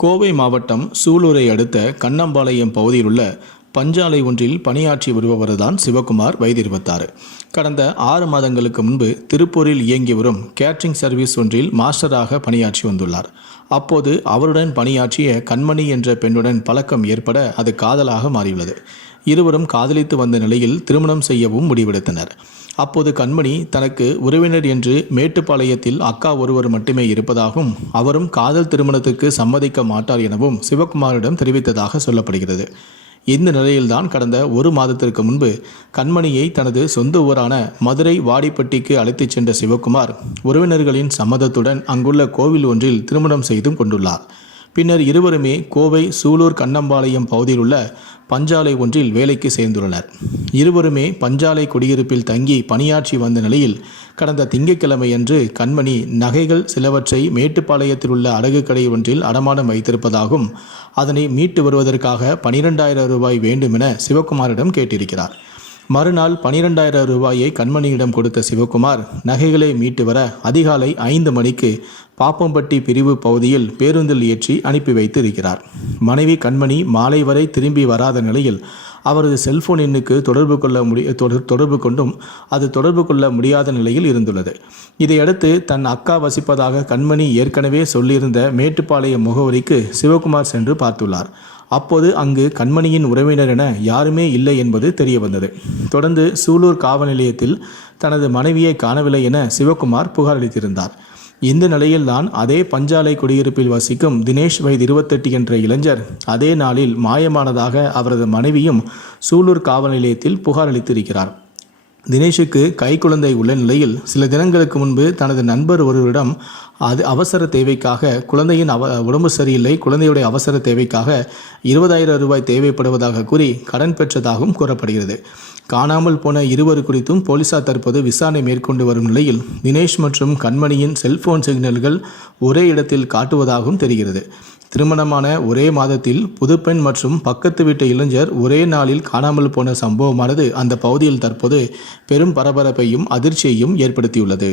கோவை மாவட்டம் சூலூரை அடுத்த கண்ணம்பாளையம் பகுதியில் உள்ள பஞ்சாலை ஒன்றில் பணியாற்றி வருபவர்தான் சிவகுமார் வயது இருபத்தாறு. கடந்த ஆறு மாதங்களுக்கு முன்பு திருப்பூரில் இயங்கி வரும் கேட்ரிங் சர்வீஸ் ஒன்றில் மாஸ்டராக பணியாற்றி வந்துள்ளார். அப்போது அவருடன் பணியாற்றிய கண்மணி என்ற பெண்ணுடன் பழக்கம் ஏற்பட அது காதலாக மாறியுள்ளது. இருவரும் காதலித்து வந்த நிலையில் திருமணம் செய்யவும் முடிவெடுத்தனர். அப்போது கண்மணி தனக்கு உறவினர் என்று மேட்டுப்பாளையத்தில் அக்கா ஒருவர் மட்டுமே இருப்பதாகவும் அவரும் காதல் திருமணத்துக்கு சம்மதிக்க மாட்டார் எனவும் சிவகுமாரிடம் தெரிவித்ததாக சொல்லப்படுகிறது. இந்த நிலையில்தான் கடந்த ஒரு மாதத்திற்கு முன்பு கண்மணியை தனது சொந்த ஊரான மதுரை வாடிப்பட்டிக்கு அழைத்துச் சென்ற சிவகுமார் உறவினர்களின் சம்மதத்துடன் அங்குள்ள கோவில் ஒன்றில் திருமணம் செய்தும் கொண்டுள்ளார். பின்னர் இருவருமே கோவை சூலூர் கண்ணம்பாளையம் பகுதியில் உள்ள பஞ்சாலை ஒன்றில் வேலைக்கு சேர்ந்துள்ளனர். இருவருமே பஞ்சாலை குடியிருப்பில் தங்கி பணியாற்றி வந்த நிலையில் கடந்த திங்கட்கிழமையன்று கண்மணி நகைகள் சிலவற்றை மேட்டுப்பாளையத்தில் உள்ள அடகு கடை ஒன்றில் அடமானம் வைத்திருப்பதாகவும் அதனை மீட்டு வருவதற்காக பனிரெண்டாயிரம் ரூபாய் வேண்டுமென சிவகுமாரிடம் கேட்டிருக்கிறார். மறுநாள் பனிரெண்டாயிரம் ரூபாயை கண்மணியிடம் கொடுத்த சிவகுமார் நகைகளை மீட்டு வர அதிகாலை ஐந்து மணிக்கு பாப்பம்பட்டி பிரிவு பகுதியில் பேருந்தில் ஏற்றி அனுப்பி வைத்து இருக்கிறார் மனைவி கண்மணி மாலை வரை திரும்பி வராத நிலையில் அவரது செல்போன் எண்ணுக்கு தொடர்பு கொள்ள முடிய தொடர் தொடர்பு கொண்டும் அது தொடர்பு கொள்ள முடியாத நிலையில் இருந்துள்ளது. இதையடுத்து தன் அக்கா வசிப்பதாக கண்மணி ஏற்கனவே சொல்லியிருந்த மேட்டுப்பாளையம் முகவரிக்கு சிவகுமார் சென்று பார்த்துள்ளார். அப்போது அங்கு கண்மணியின் உறவினர் என யாருமே இல்லை என்பது தெரிய வந்தது தொடர்ந்து சூலூர் காவல் நிலையத்தில் தனது மனைவியை காணவில்லை என சிவகுமார் புகார் அளித்திருந்தார். இந்த நிலையில்தான் அதே பஞ்சாலை குடியிருப்பில் வசிக்கும் தினேஷ் வயது இருபத்தெட்டு என்ற இளைஞர் அதே நாளில் மாயமானதாக அவரது மனைவியும் சூலூர் காவல் நிலையத்தில் புகார் அளித்திருக்கிறார். தினேஷுக்கு கைக்குழந்தை உள்ள நிலையில் சில தினங்களுக்கு முன்பு தனது நண்பர் ஒருவரிடம் அது அவசர தேவைக்காக குழந்தையின் அவ உடம்பு சரியில்லை குழந்தையுடைய அவசர தேவைக்காக இருபதாயிரம் ரூபாய் தேவைப்படுவதாக கூறி கடன் பெற்றதாகவும் கூறப்படுகிறது. காணாமல் போன இருவர் குறித்தும் போலீசார் தற்போது விசாரணை மேற்கொண்டு வரும் நிலையில் தினேஷ் மற்றும் கண்மணியின் செல்போன் சிக்னல்கள் ஒரே இடத்தில் காட்டுவதாகவும் தெரிகிறது. திருமணமான ஒரே மாதத்தில் புதுப்பெண் மற்றும் பக்கத்து வீட்டு இளைஞர் ஒரே நாளில் காணாமல் போன சம்பவமானது அந்த பகுதியில் தற்போது பெரும் பரபரப்பையும் அதிர்ச்சியையும் ஏற்படுத்தியுள்ளது.